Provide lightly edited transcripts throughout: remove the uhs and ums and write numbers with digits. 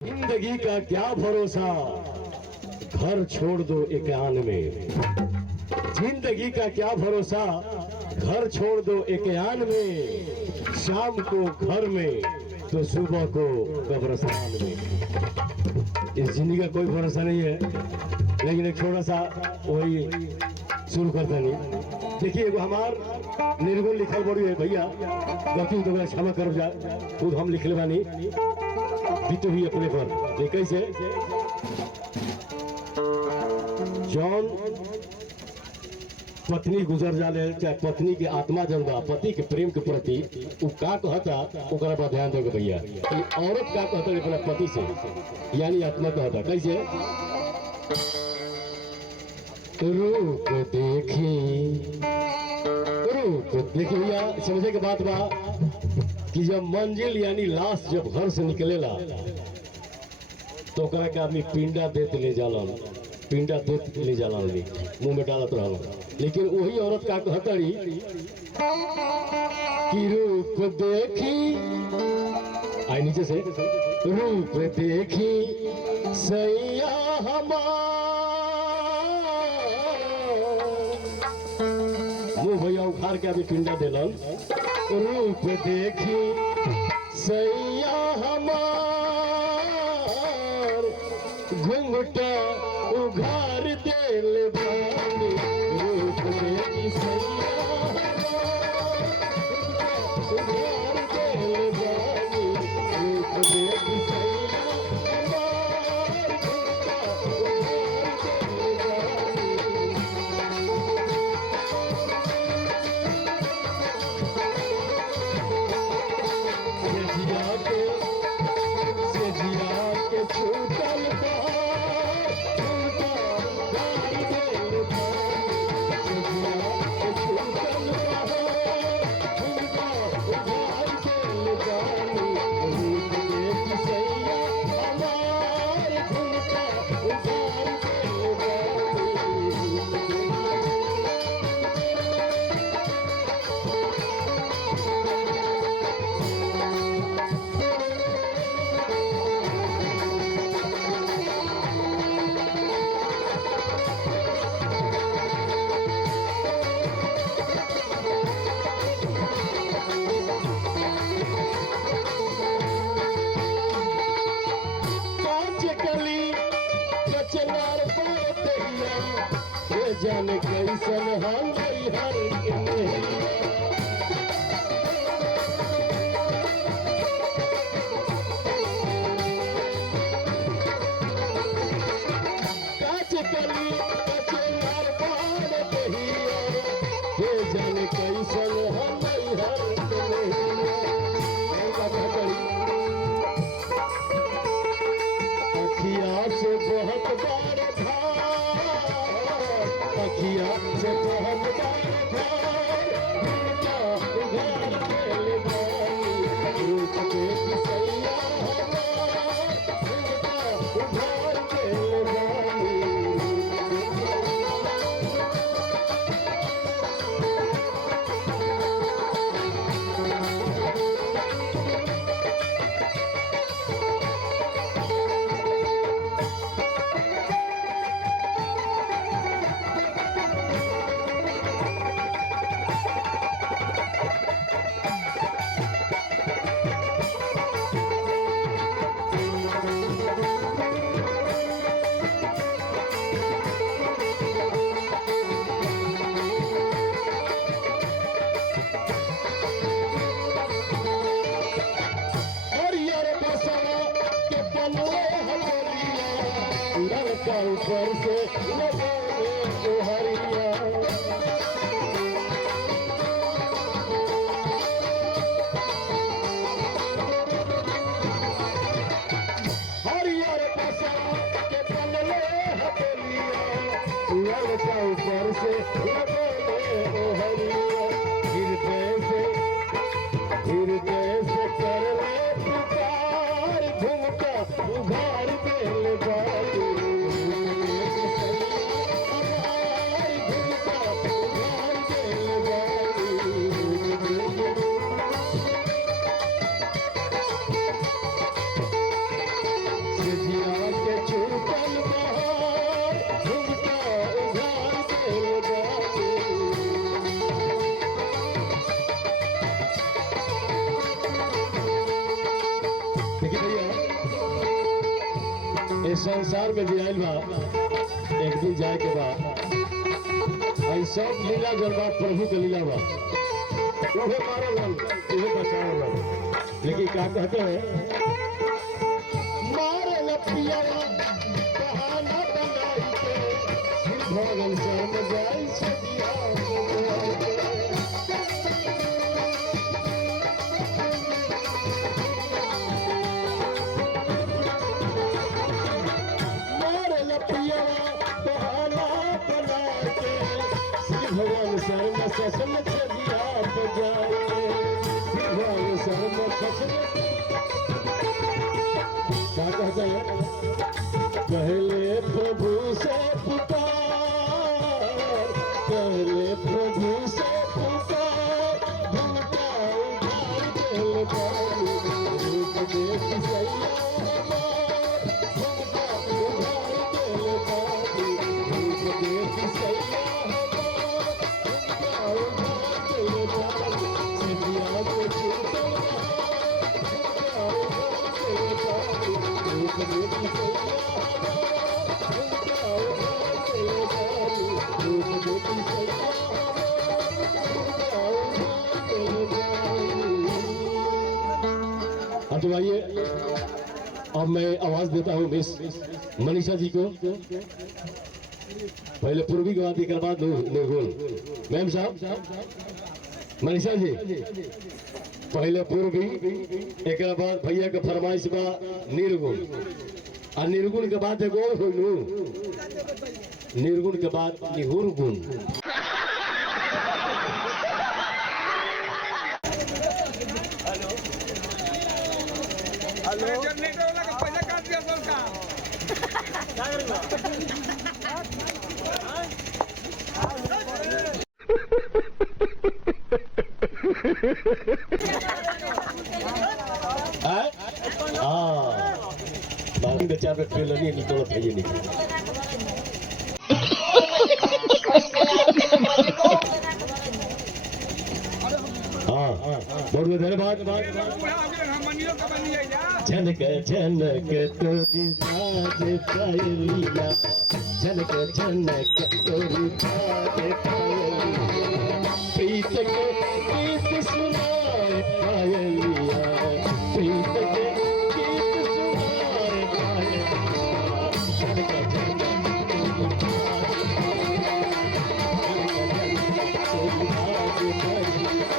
जिंदगी का क्या भरोसा, घर छोड़ दो एक आन में। जिंदगी का क्या भरोसा, घर छोड़ दो एक आन में। शाम को घर में तो सुबह को कब्रिस्तान में। इस जिंदगी का कोई भरोसा नहीं है, लेकिन एक छोटा सा वही शुरू करता नहीं। देखिए हमार निर्गुण लिखल बड़ी है भैया, गलती तो क्षमा कर जा, खुद हम लिखले बानी बीते हुई अपने पर। कैसे जौन पत्नी गुजर जाले, चाहे पत्नी के आत्मा जन बा पति के प्रेम के प्रति वो का कहता, ओकरा पर ध्यान दोगे भैया। औरत का कहता अपना पति से, यानी आत्मा कहता। कैसे रूप देखी भैया, समझे के बात बा कि जब मंजिल यानी लाश जब घर से निकलेला तो ओकरा के आदमी पिंडा देत ले जालन, पिंडा देत ले जालन, मुंह में डालत रहलन। लेकिन वही औरत का कहतड़ी कि रूप देखी, आई नीचे से, रूप देखी सैया मुंह भैया उखाड़ के अभी पिंडा दिलन। रूप देखी सैया हमार, घुंघटा उघार दिल बानी। रूप देखी सैया उघार दिल बानी। रूप देखी सैया हमार, घुंघटा उघार दिल जन कैसन हम हर काच कली कचनार पार दहिया, जन कैसन हम हर अखिया से बहुत बार अखिया से बहुत बार उघार दिल बानी। रूप देखी सैया हमार, उघार दिल बानी। ऊपर से हरिया हरियर पसा के बनले हथेलिया, लड़का ऊपर से हरिया। हृदय से कर ले पुकार, घुमका उघार दिल बानी। जिया के छूटल बहार घुमटा उघार देल बाटे। देखिए भैया इस संसार में भी आयल बा एक दिन जाए के बाद ऐसा लीला जलवा प्रभु के लीला बा उहे मारल उहे बचावल लेकिन क्या कहते हैं मारे लपिया बहाना बनाई के भगवान शर्म जाई से दिया मारे लपिया बहाना बना के भगवान शर्म ससन से दिया बजाए भगवान शर्म ससन क्या कहते हैं पहले प्रभु से पुकार पहले प्रभु से पुकार घुमटा उघार देल बाटे। रूप देख सैया हमार घुमटा उघार देल बाटे। रूप देख सैया हमार घुमटा उघार देल बाटे। सिंधिया को छूटल बहार घुमटा उघार देल बाटे। तो आइए अब मैं आवाज देता हूँ मिस मनीषा जी को। पहले पूर्वी के बाद एक बाद निर्गुण मैम साहब मनीषा जी पहले पूर्वी एक बाद भैया के फरमाइश बा निर्गुण और निर्गुण के बाद एगो और होइनु निर्गुण के बाद निहुर गुण। बाकी बच्चा पे फेल नहीं निकल चाहिए नहीं। हाँ बहुत धन्यवाद। झनक झनक तोरी बाज पायलिया झनक झनक तोरी बाज पायलिया प्रीत के गीत सुनाए पायलिया प्रीत के गीत सुनाए पायलिया झनक झनक तोरी बाज पायलिया।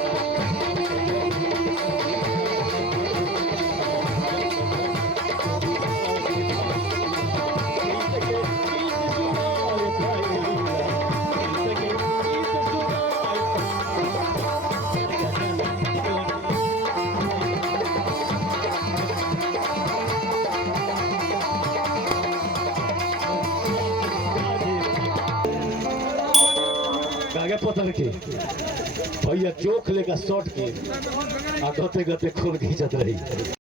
कागे पता रखे भैया जोक लेकर शॉर्ट के आ गते गते खून खींचत रही।